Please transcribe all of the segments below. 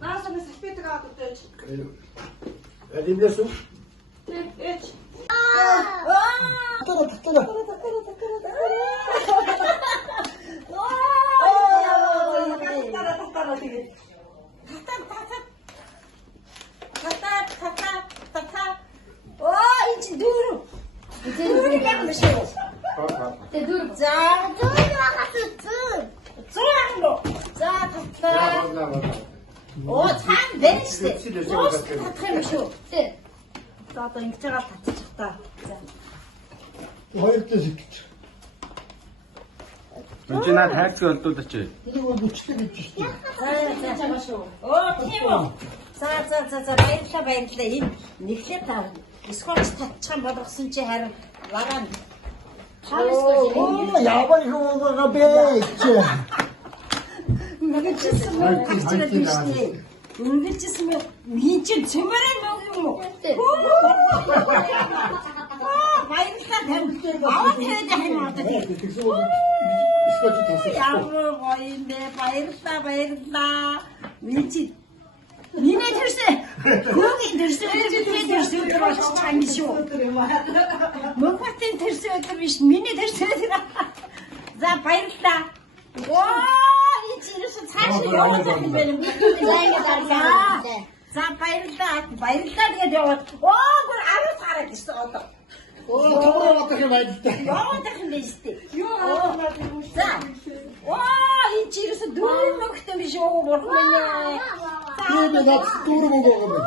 Наасаа салфетик аваад өгөөч. Эдимлэсү. Ээч. Оо цаан байж тээ. Татах юм шүү. Тий. За одоо ингэж байгаа татчих та. За. Хоёртой зэгч. Энд наад хайрц олдуулаач. Энийг бүчлээ гэж шүү. За шүү. Оо тийм үү. За баярлалаа. Энэ нэхлээ тав. Скотч татчих юм болгосон чи харин лагаан. Оо яавал юугаа бэ? Нэгжсэн мөн хачраад биштэй. Үргэлжсэн мөн минь чи цэмэрэн мөн юм уу? Баярлалаа тань. Аваад тэгээд хаймаад. Ямар гоё нэ баярлалаа. Минь чи миний төрсөн. Хүүгийн төрсөн болж чанги шүү. Мөнхөтийн төрсөн өдөр биш миний төрсөн. За баярлалаа. Чирээс цааш яваад байх юм байна. За баярлалаа тэгээд яваад. Гүр 10 цагаар гэсэн одоо. Яваад байх юм байна. Яваад байх юм байна шүү. За. Энэ чирээс дөрөв мөнгөтэй биш үү бурхан минь. Энэ над дөрөв мөнгө байна.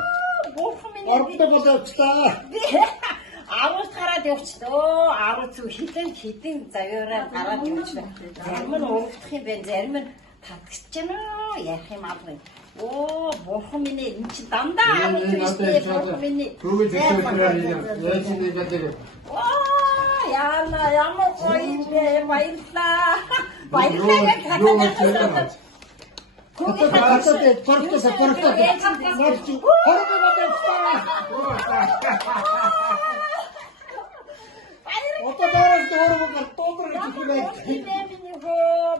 Бурхан минь. Ордоо боловчлаа. 10 гараад явчихлаа. 10 зүг хитэн завьяраа гараад явчихлаа. Зарим нь урагдах юм байна. Зарим нь татгч юм уу? Яах юм аа. Оо, бурхан минь энэ чи дандаа 10 зүгтэй бурхан минь. Бүгд зөвхөн яана ямар гоё юм бэ? Баярлалаа. Баярлалаа.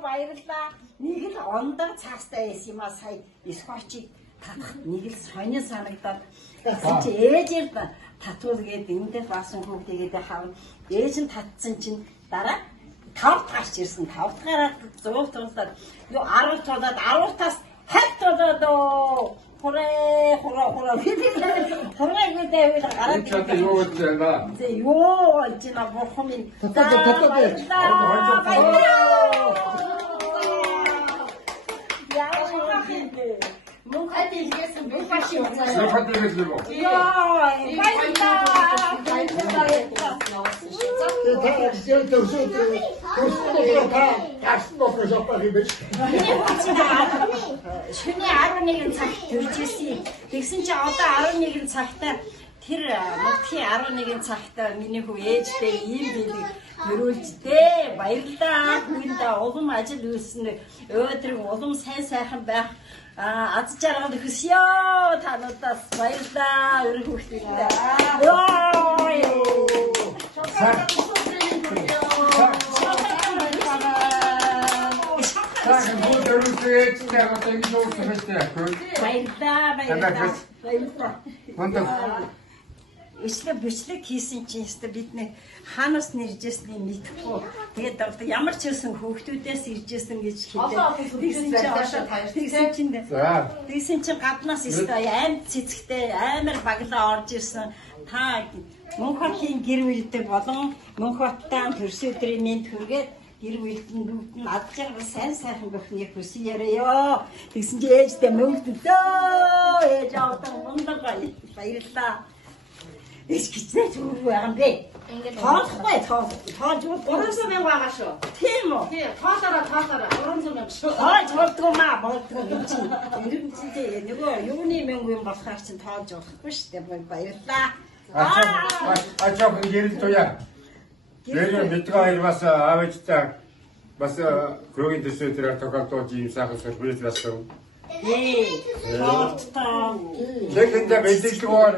Баярлалаа. Нэг л ондор цаастай байсан юм а сая скотчийг татах нэг л сонин санагдаад чи ээжээр татуулгээд эндээ баасан хүүхдийгээ хав ээж нь татсан чинь дараа 5 таарч ирсэн 5 дахаараа 100 туулаад юу 10 туулаад 10-аас 50 туулаад хураа гэдэг гараад Чата юу гэж байна? Зэ юу болж байна бурхан минь. Мөн хатий хийсэн бухаш юм. Сохот дээрээс л үү? Яа, шөнийн 11 цагт төржсэн. Тэгсэн чи одоо 11 цагтаа тэр мөдхийн 11 цагтаа миний хүү ээжтэй ийм билэг мөрүүлжтэй. Баярлалаа. Хүндээ улам ажил үйлснэ. Өөдрөг улам сайхан байх. Аз жаргал хөсьё тануудаас баярлалаа. Өр хүүхдүүдээ. Бичлэг хийсэн чинь бид нэг хаанаас нэржсэнийг мэдэхгүй. Тэгээд одоо ямар ч хэлсэн хүүхдүүдээс иржсэн гэж хэлээ. Тэгсэн чинь гаднаас өстой амар цэцэгтэй амар баглаа орж ирсэн. Та Мөнхөтийн гэр бүлтэй болон Мөнхөттэй төрсөн өдрийн мэнд хүргээд гэр бүлд нь ад жаргал сайхан бохныг хүсье. Тэгсэн чи ээжтэй мөнгөдөө ээж авдаг мундаг баярлалаа. Эс гिचнэ зүг байгаа юм бэ? Ингээд тоолохгүй тоож 300 мянга байгаа шүү. Тийм үү? Тийм, тоолороо 300 мянга шүү. Тоож болдгоо маа болдгоо чинь. Эрдэмтдээ нөгөө юуны мянга юм болохоор чинь тоолж болохгүй шүү дээ. Баярлалаа. Ачаа гэрэл туяа. Гэрэл мэдгээ хоёр бас аавчтай бас хөрөгийн төсөө тэр тохиолдож ийм сайхан сюрприз болсон. Тоолтоо. Тэгэхдээ мэдээлэлгээр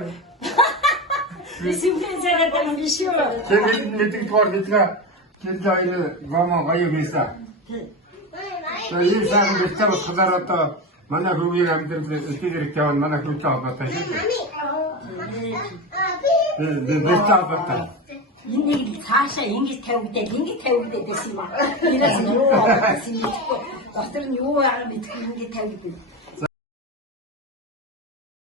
Симплизээд юм биш үү? тэгээд мэдээлэлгээр мэдгээ гэрэл хоёр гомо гоё байсан. ийм сайхан бэлтээ болохоор одоо манай хүүгийн амьдрал эдгээр явна манай хүүтэй холбоотой шүү. Бэлтээ холбоотой. Энийг цаашаа ингэж тавигдаад байсан юм аа. Тэрээс юу болсон юм бэ? Дотор нь юу байгаа мэдгүй ингэ тавигдав.